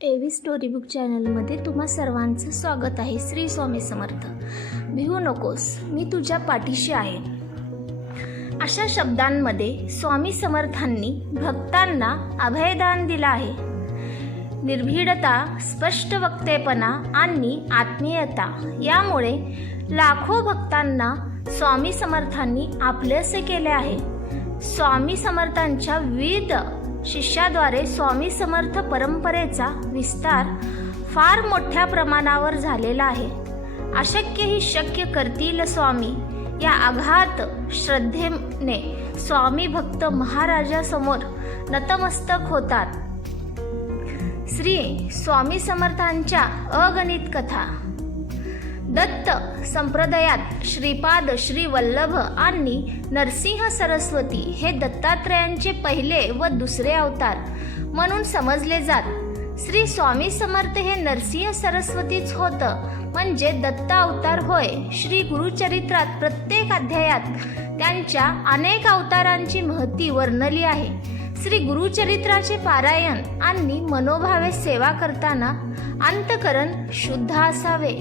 एवी story book चॅनलमध्ये तुम्हा सर्वांचं स्वागत आहे। श्री स्वामी समर्थ। भिवू नकोस, मी तुझ्या पाठीशी आहे। अशा शब्दांमध्ये स्वामी समर्थांनी भक्तांना अभयदान दिलं आहे। निर्भीडता, स्पष्ट वक्तेपणा आणि आत्मीयता यामुळे लाखो भक्तांना स्वामी समर्थांनी आपलेसे केले आहे। स्वामी समर्थांच्या विविध शिष्याद्वारे स्वामी समर्थ परंपरेचा विस्तार फार मोठ्या प्रमाणावर झालेला आहे। अशक्य ही शक्य करतील स्वामी या अगाध श्रद्धेने स्वामी भक्त महाराजासमोर नतमस्तक होतात। श्री स्वामी समर्थांच्या अगणित कथा। दत्त संप्रदायात श्रीपाद, श्री वल्लभ आणि नरसिंह सरस्वती हे दत्तात्रयांचे पहिले व दुसरे अवतार म्हणून समजले जात। श्री स्वामी समर्थ हे नरसिंह सरस्वतीच होतं, म्हणजे दत्त अवतार होय। श्री गुरुचरित्रात प्रत्येक अध्यायात त्यांच्या अनेक अवतारांची महती वर्णली आहे। श्री गुरुचरित्राचे पारायण आणि मनोभावे सेवा करताना अंतःकरण शुद्ध असावे।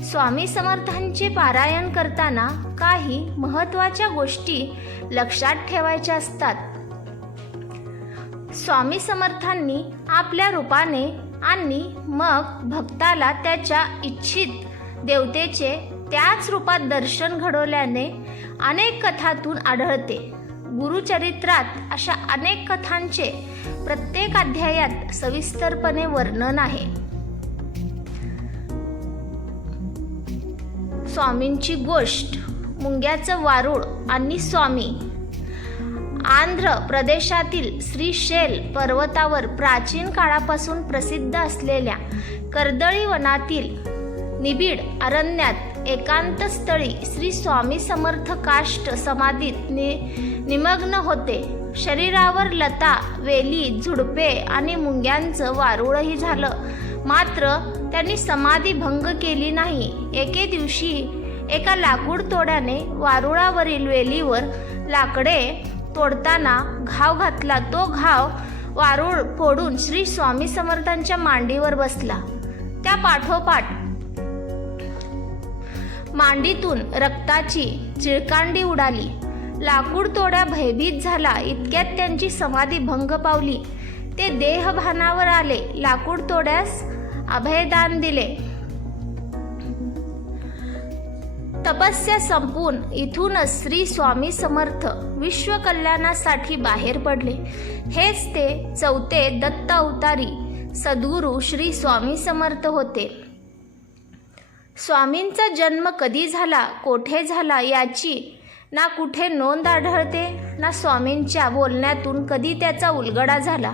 स्वामी समर्थांचे पारायण करताना काही महत्त्वाच्या गोष्टी लक्षात ठेवायच्या असतात। स्वामी समर्थांनी आपल्या रूपाने आणि मग भक्ताला त्याच्या इच्छित देवतेचे त्याच रूपात दर्शन घडवल्याने अनेक कथातून आढळते। गुरुचरित्रात अशा अनेक कथांचे प्रत्येक अध्यायात सविस्तरपणे वर्णन आहे। स्वामींची गोष्ट। मुंग्याचं वारूळ आणि स्वामी। आंध्र प्रदेशातील श्रीशैल पर्वतावर प्राचीन काळापासून प्रसिद्ध असलेल्या कर्दळी वनातील निबिड अरण्यात एकांत स्थळी श्री स्वामी समर्थ काष्ठ समाधीत निमग्न होते। शरीरावर लता, वेली, झुडपे आणि मुंग्यांचं वारूळही झालं, मात्र त्यांनी समाधी भंग केली नाही। एके दिवशी एका लाकूड तोड्याने वारुळावरील वेलीवर लाकडे तोडताना घाव घातला। तो घाव वारूळ फोडून श्री स्वामी समर्थांच्या मांडीवर बसला। त्या पाठोपाठ मांडीतून रक्ताची चिळकांडी उडाली। लाकूड तोड्या भयभीत झाला। इतक्यात त्यांची समाधी भंग पावली। ते देहभानावर आले। लाकूड तोड्यास अभयदान दिले। तपस्या संपून इथूनच श्री स्वामी समर्थ विश्व कल्याणासाठी बाहेर पडले। हेच ते चौथे दत्त अवतारी सद्गुरू श्री स्वामी समर्थ होते। स्वामींचा जन्म कधी झाला, कोठे झाला याची ना कुठे नोंद आढळते, ना स्वामींच्या बोलण्यातून कधी त्याचा उलगडा झाला।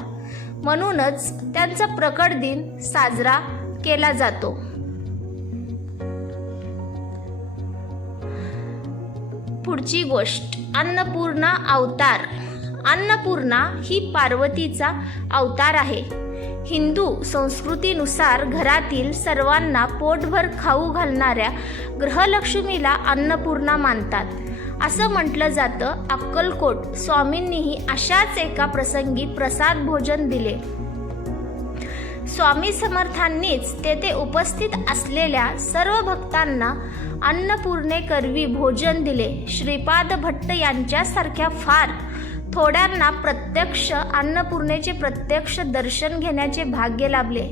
म्हणूनच त्यांचा प्रकट दिन साजरा केला जातो। पुढची गोष्ट। अन्नपूर्णा अवतार। अन्नपूर्णा ही पार्वतीचा अवतार आहे। हिंदू संस्कृतीनुसार घरातील सर्वांना पोटभर खाऊ घालणाऱ्या गृहलक्ष्मीला अन्नपूर्णा मानतात। असं म्हटलं जातं, अक्कलकोट स्वामींनीही अशाच एका प्रसंगी प्रसाद भोजन दिले। स्वामी समर्थांनीच तेथे उपस्थित असलेल्या सर्व भक्तांना अन्नपूर्णेकरवी भोजन दिले। श्रीपाद भट्ट यांच्यासारख्या फार थोड्यांना प्रत्यक्ष अन्नपूर्णेचे प्रत्यक्ष दर्शन घेण्याचे भाग्य लाभले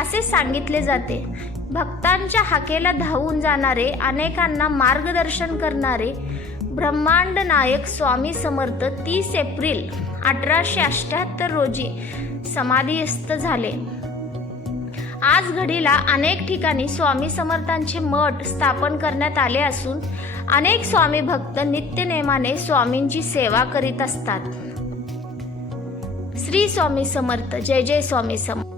असे सांगितले जाते। भक्तांच्या हाकेला धावून जाणारे, अनेकांना मार्गदर्शन करणारे ब्रह्मांड नायक स्वामी समर्थ 30 एप्रिल 1878 रोजी समाधीस्थ झाले। आज घडीला अनेक ठिकाणी स्वामी समर्थांचे मठ स्थापन करण्यात आले असून अनेक स्वामी भक्त नित्यनेमाने स्वामींची सेवा करीत असतात। श्री स्वामी समर्थ। जय जय स्वामी समर्थ।